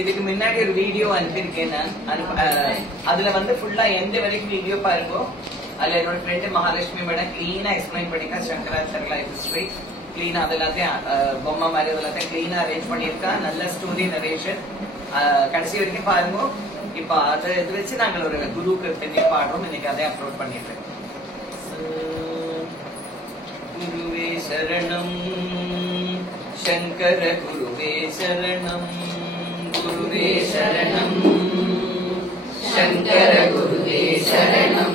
இதுக்கு முன்னாடி ஒரு வீடியோ அனுப்பியிருக்கேன் நான். அதுல வந்து ஃபுல்லா எந்த வரைக்கும் வீடியோ பாருங்க. அதுல என்னோட ஃப்ரெண்ட் மகாலட்சுமி மேடம் கிளீனா எக்ஸ்பிளைன் பண்ணிருக்கா சங்கராச்சாரிய லைஃப் ஹிஸ்டரி. கிளீனா அது எல்லாத்தையும் பொம்மை மாதிரி எல்லாத்தையும் கிளீனா அரேஞ்ச் பண்ணிருக்கா. நல்ல ஸ்டோரி நரேஷன் கடைசி வரைக்கும் பாருங்க. இப்ப அதை இது வச்சு நாங்கள் ஒரு குருக்கு தண்ணி பாடுறோம். இன்னைக்கு அதை அப்லோட் பண்ணிடுறேன். குருவே சரணம் शंकर गुरुवे शरणं गुरुवे शरणं शंकर गुरुवे शरणं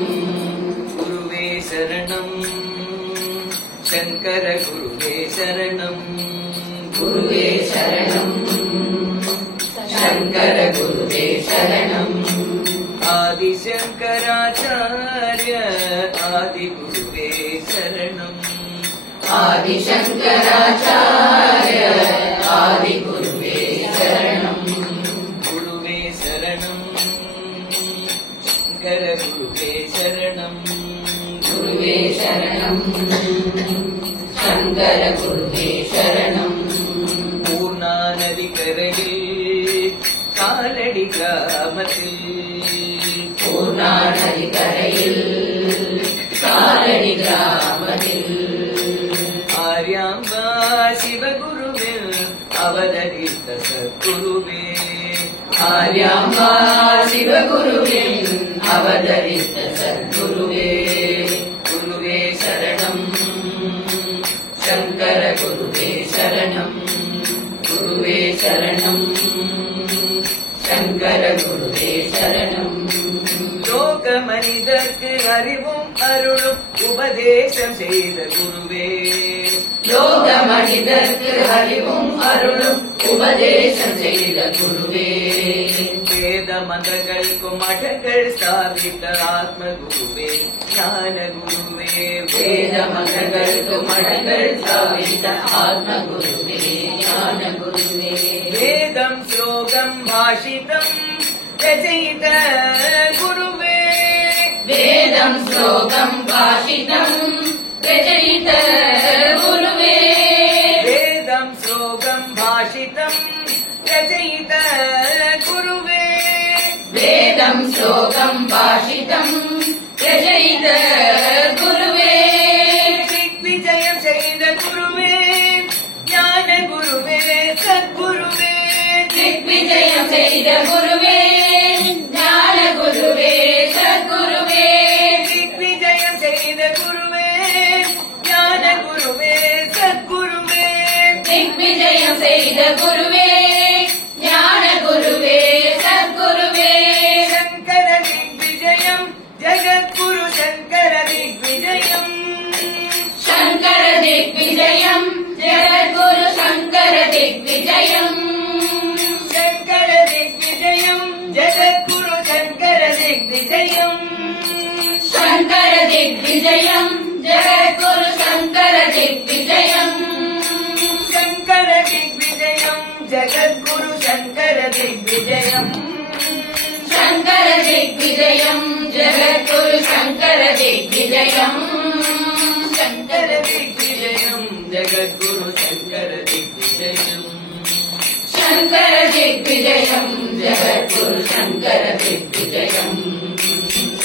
गुरुवे शरणं शंकर गुरुवे शरणं गुरुवे शरणं शंकर गुरुवे शरणं आदि शंकराचार्य आदि गुरुवे शरणं आदि शंकराचार्य आदि गुरुवे शरणं गुरुवे शरणं शंकर गुरुवे शरणं गुरुवे शरणं शंकर गुरुवे शरणं पूर्णा नदी करगिल कालड़ी ग्रामतिल पूर्णा नदी करगिल कालड़ी ग्रामतिल आर्यांबा शिवगुरुविल अवतरित सद्गुरुवे आर्यांबा शिवगुरुविल अवतरित सद्गुरुवे गुरुवे शरणं शंकर गुरुवे शरणं गुरुवे शरणं शंकर गुरुवे शरणं लोक मनिदर्क्कु அறிவும் அருளும் உபதேசம் செய்த குருவே லோக மனிதர்க்கு அறிவும் அருளும் உபதேசம் செய்த குருவே வேத மந்திரங்களுக்கும் மடங்கள் ஸ்தாபித்த ஆத்ம குருவே ஞான குருவே வேத மந்திரங்களுக்கும் மடங்கள் ஸ்தாபித்த ஆத்ம குருவே ஞான குருவே வேதம் ஸ்லோகம் பாஷிதம் ரச்சயித குருவே वेदं श्लोकं भाषितं रचयित गुरुवे वेदं श्लोकं भाषितं रचयित गुरुवे वेदं श्लोकं भाषितं रचयित गुरुवे दिग्विजयं चैद गुरुवे ज्ञान गुरुवे सद्गुरुवे दिग्विजयं चैद गुरुवे ज्ञान गुरुवे सद्गुरुवे दिग्विजयं चैद गुरुवे ज्ञान गुरुवे सद्गुरुवे दिग्विजयं चैद गुरुवे ज्ञान गुरुवे सद्गुरुवे शंकर दिग्विजयं जगद्गुरु शंकर दिग्विजयं शंकर दिग्विजयं जगद्गुरु शंकर दिग्विजयं शंकर दिग्विजयं जगद्गुरु शंकर दिग्विजयं शंकर दिग्विजयं जगद्गुरु शंकर दिग्विजयं शंकर दिग्विजयं जगद्गुरु शंकर दिग्विजयं शंकर दिग्विजयं जगद्गुरु शंकर दिग्विजयं शंकर दिग्विजयं जगद्गुरु शंकर दिग्विजयं शंकर दिग्विजयं जगद्गुरु शंकर दिग्विजयं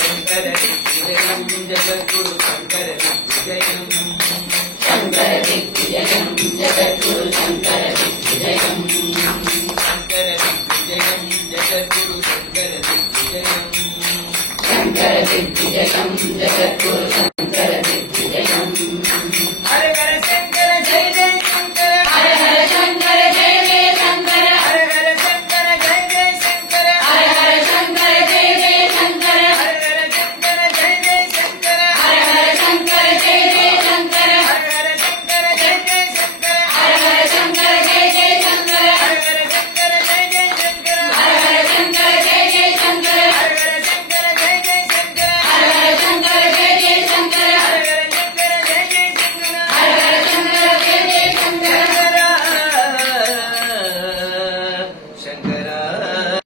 शंकर दिग्विजयं जगद्गुरु शंकर दिग्विजयं शंकर दिग्विजयं जगद्गुरु शंकर दिग्विजयं शंकर दिग्विजयं जगद्गुरु शंकर दिग्विजयं शंकर दिग्विजयं जगद्गुरु